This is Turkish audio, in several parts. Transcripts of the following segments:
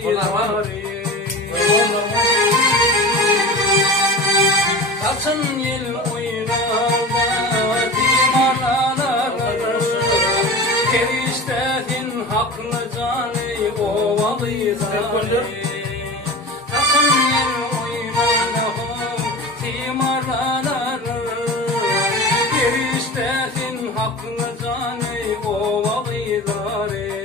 idari Kaçın yıl oynarda dimarlar Keriştetin haklı canı ovalı idari Kaçın yıl oynarda dimarlar Keriştetin haklı canı ovalı idari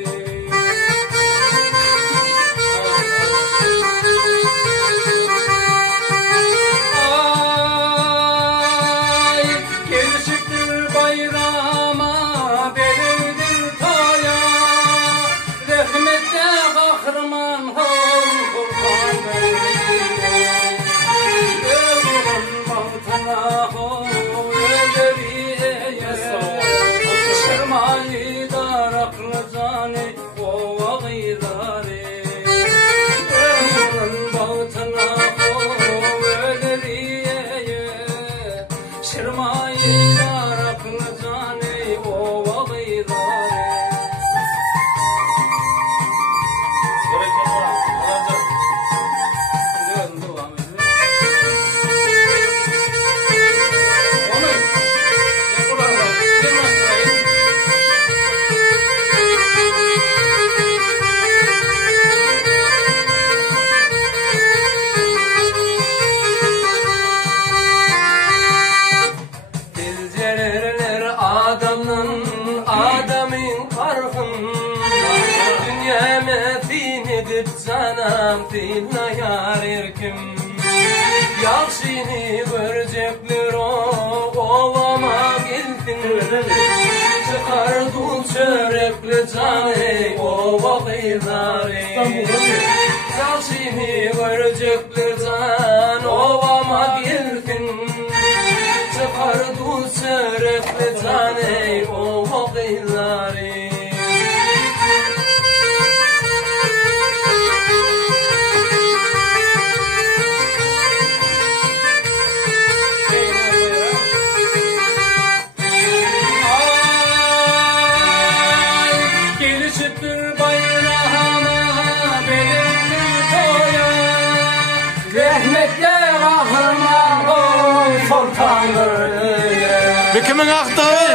Adamın karhın Dünya metin edip canam dinle yar erkim Yakşini görecekler olama geldin Çıkardı çörekli canı ova kıyları Yakşini görecekler can ovama geldin Çıkardı çörekli canı ova kıyları Kimin aktarı?